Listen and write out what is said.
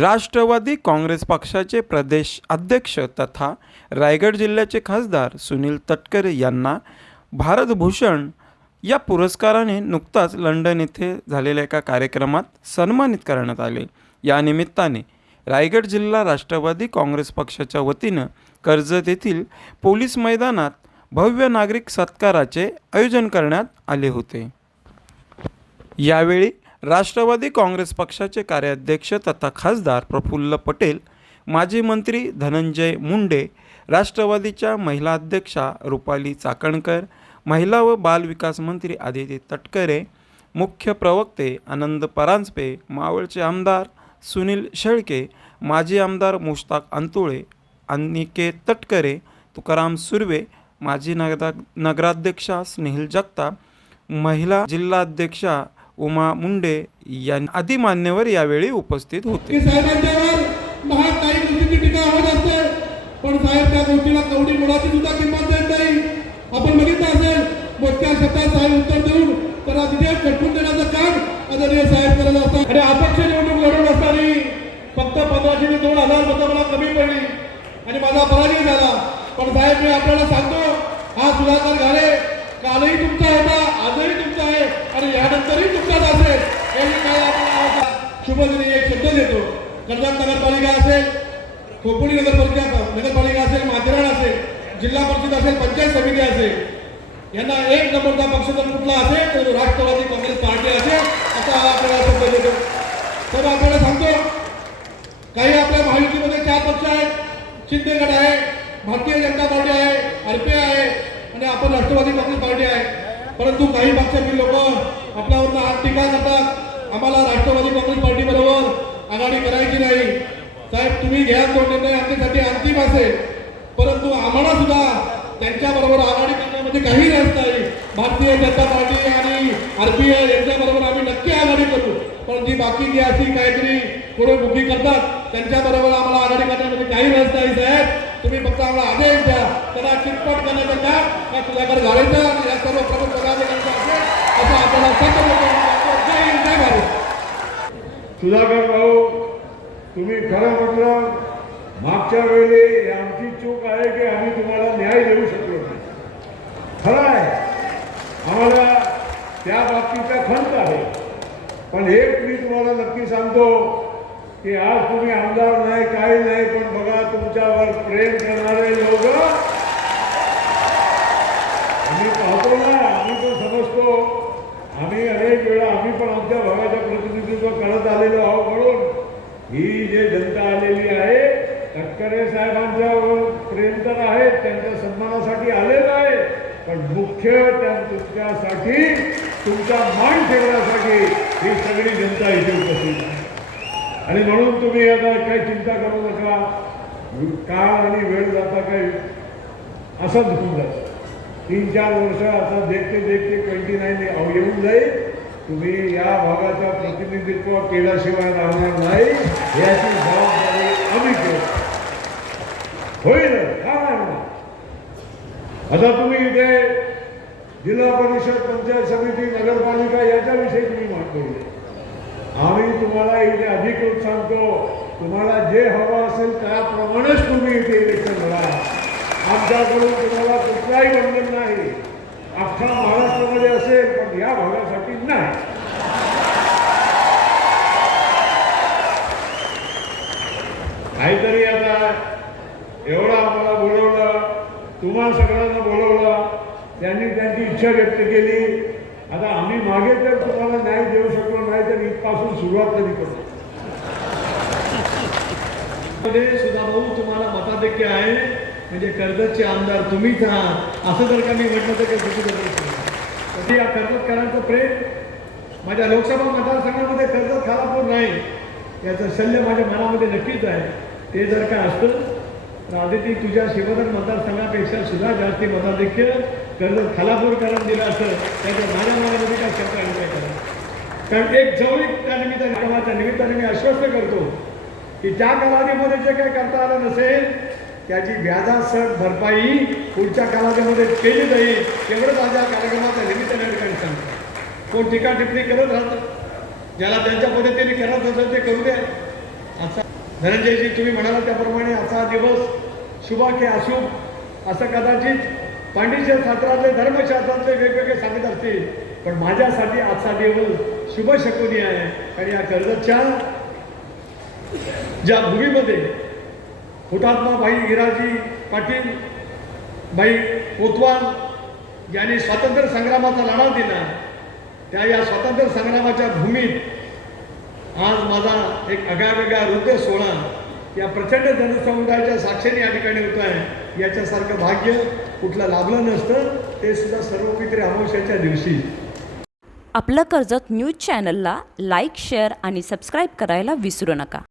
राष्ट्रवादी काँग्रेस पक्षाचे प्रदेश अध्यक्ष तथा रायगड जिल्ह्याचे खासदार सुनील तटकरे यांना भारतभूषण या पुरस्काराने नुकताच लंडन येथे झालेल्या एका कार्यक्रमात सन्मानित करण्यात आले. या निमित्ताने रायगड जिल्हा राष्ट्रवादी काँग्रेस पक्षाच्या वतीनं कर्जत येथील पोलीस मैदानात भव्य नागरिक सत्काराचे आयोजन करण्यात आले होते. यावेळी राष्ट्रवादी काँग्रेस पक्षाचे कार्याध्यक्ष तथा खासदार प्रफुल्ल पटेल माजी मंत्री धनंजय मुंडे राष्ट्रवादीच्या महिला अध्यक्षा रुपाली चाकणकर महिला व बाल विकास मंत्री आदिती तटकरे मुख्य प्रवक्ते आनंद परांजपे मावळचे आमदार सुनील शेळके माजी आमदार मुश्ताक अंतुळे अनिकेत तटकरे तुकाराम सुर्वे माजी नगरा नगराध्यक्षा स्नेहिल जगताप महिला जिल्हाध्यक्षा उमा मुंडे यां आदी मान्यवर यावेळी उपस्थित होते. की साहेबांच्यावर महाग काही गोष्टींची टीका होत असते. पण साहेब त्या गोष्टीला कवडी मुळाची सुद्धा किंमत देत नाही. आपण बघितलं असेल मोठ्या शब्दात साहेब उत्तर देऊन त्याला तिथे खटकून देण्याचं काम आदरणीय साहेब करत असतात. आणि अपक्ष निवडणूक लढवत असताना फक्त पंधराशे ते दोन हजार मतं मला कमी पडली. आणि माझा पराजय झाला. पण साहेब मी आपल्याला सांगतो हा सुधाकर घाले. कालही तुमचा होता आजही आणि यानंतरही तुमचाच असेल. हे आपण काय शुभदिनी एक शब्द देतो. कर्जत नगरपालिका असेल खोपोली नगरपालिका नगरपालिका असेल माथेरान असेल जिल्हा परिषद असेल पंचायत समिती असेल यांना एक नंबरचा पक्ष जर कुठला असेल तर तो राष्ट्रवादी काँग्रेस पार्टी असेल असा आपल्याला शब्द देतो. तर आपल्याला सांगतो काही आपल्या महायुतीमध्ये चार पक्ष आहेत. शिंदे आहे भारतीय जनता पार्टी आहे आरपीआय आहे आणि आपण राष्ट्रवादी काँग्रेस पार्टी आहे. परंतु काही पक्षातील लोक आपल्यावर आज टीका करतात. आम्हाला राष्ट्रवादी काँग्रेस पार्टी बरोबर आघाडी करायची नाही. साहेब तुम्ही घ्या तो निर्णय आमच्यासाठी अंतिम असेल. परंतु आम्हाला सुद्धा त्यांच्या बरोबर आघाडी करण्यामध्ये काही रस नाही. भारतीय जनता पार्टी आणि आरपीआय यांच्या बरोबर आम्ही नक्की आघाडी करू पण जी बाकी जी अशी काहीतरी पुढे बुकी करतात त्यांच्या बरोबर आम्हाला आघाडी करण्यामध्ये काही रस नाही साहेब. तुम्ही फक्त आम्हाला आदेश द्या. त्यांना चिटपट करण्याचं काम या सुधाकर घालायचं आणि या सर्व प्रमुख पदाधिकाऱ्यांचं असेल असं आपल्याला सर्व जय हिंद जय भारत. सुधाकर भाऊ तुम्ही खरं म्हटलं मागच्या वेळी आमची चूक आहे की आम्ही तुम्हाला न्याय देऊ शकलो नाही. खरं आहे. आम्हाला त्या बाबतीचा खंत आहे. पण हे मी तुम्हाला नक्की सांगतो की आज तुम्ही आमदार नाही काही नाही पण बघा तुमच्यावर प्रेम करणारे लोक आम्ही पाहतो ना आम्ही पण समजतो. आम्ही अनेक वेळा आम्ही पण आमच्या भागाचं प्रतिनिधित्व करत आलेलो आहोत म्हणून. ही जे जनता आलेली आहे तटकरे साहेबांच्या प्रेम तर आहेत त्यांच्या सन्मानासाठी आलेलं आहे. पण मुख्य त्या तुमच्यासाठी तुमचा मान ठेवण्यासाठी ही सगळी जनता इथे उपस्थित आहे. आणि म्हणून तुम्ही आता काही चिंता करू नका. काळ आणि वेळ जाता काही असंच होऊन जातं. तीन चार वर्ष आता देखते देखते ट्वेंटी नाईन येऊन जाईल. तुम्ही या भागाचा प्रतिनिधित्व केल्याशिवाय राहणार नाही. याची जबाबदारी आम्ही घेऊ. होईल का आता तुम्ही इथे जिल्हा परिषद पंचायत समिती नगरपालिका याच्याविषयी तुम्ही मागतो आम्ही तुम्हाला इथे अधिकृत सांगतो तुम्हाला जे हवं असेल त्याप्रमाणेच तुम्ही इथे इलेक्शन लढा. आमच्याकडून तुम्हाला कुठलाही बंधन अख्खा महाराष्ट्रामध्ये असेल पण या भागासाठी नाही. काहीतरी आता एवढं आम्हाला बोलवलं तुम्हा सगळ्यांना बोलवलं त्यांनी त्यांची इच्छा व्यक्त केली. आता आम्ही मागे तर तुम्हाला न्याय देऊ शकलो नाही तर इथपासून सुरुवात तरी करू. सुद्धा भाऊ तुम्हाला मताधिक्य आहे. म्हणजे कर्जतचे आमदार तुम्हीच आहात. असं जर का मी म्हटलं तर काही चुकीचं या कर्जतकरांचं प्रेम माझ्या लोकसभा मतदारसंघामध्ये कर्जत खालापूर नाही याचं शल्य माझ्या मनामध्ये नक्कीच आहे. ते जर का असतं तर आदिती तुझ्या शिवधन मतदारसंघापेक्षा सुद्धा जास्ती मताधिक्य कर्जत खालापूरकरांना दिलं असतं. त्याच्या माझ्या मनामध्ये काय शंका आणि करा? कारण एक जवळीक त्या निमित्ताने त्या निमित्ताने मी आश्वस्त करतो की त्या कालावधीमध्ये जे काही करता आलं नसेल त्याची व्याजासह भरपाई पुढच्या कालावधीमध्ये केली जाईल. एवढंच माझ्या कार्यक्रमाच्या निमित्ताने ठिकाणी सांगतो. कोण टीका टिप्पणी करत राहतं ज्याला त्यांच्या पद्धतीने करत असेल ते करू द्या. असा धनंजयजी तुम्ही म्हणाला त्याप्रमाणे आजचा दिवस शुभा की अशुभ असं कदाचित पांडिचर शास्त्रातले धर्मशास्त्रातले वेगवेगळे सांगत असतील. पण माझ्यासाठी आजचा दिवस शुभ शकुनी आहे. आणि या कर्जतच्या ज्या भूमीमध्ये हुतात्मा भाई इराजी पाटील भाई कोतवाल यांनी स्वातंत्र्य संग्रामाचा लढा दिला. त्या या स्वातंत्र्य संग्रामाच्या भूमीत आज माझा एक आगळावेगळा हृदय सोहळा या प्रचंड जनसमुदायाच्या साक्षीने या ठिकाणी होत आहे. याच्यासारखं भाग्य कुठलं लाभलं नसतं ते सुद्धा सर्वपित्री अमावश्याच्या दिवशी. आपलं कर्जत न्यूज चॅनलला लाईक शेअर आणि सबस्क्राईब करायला विसरू नका.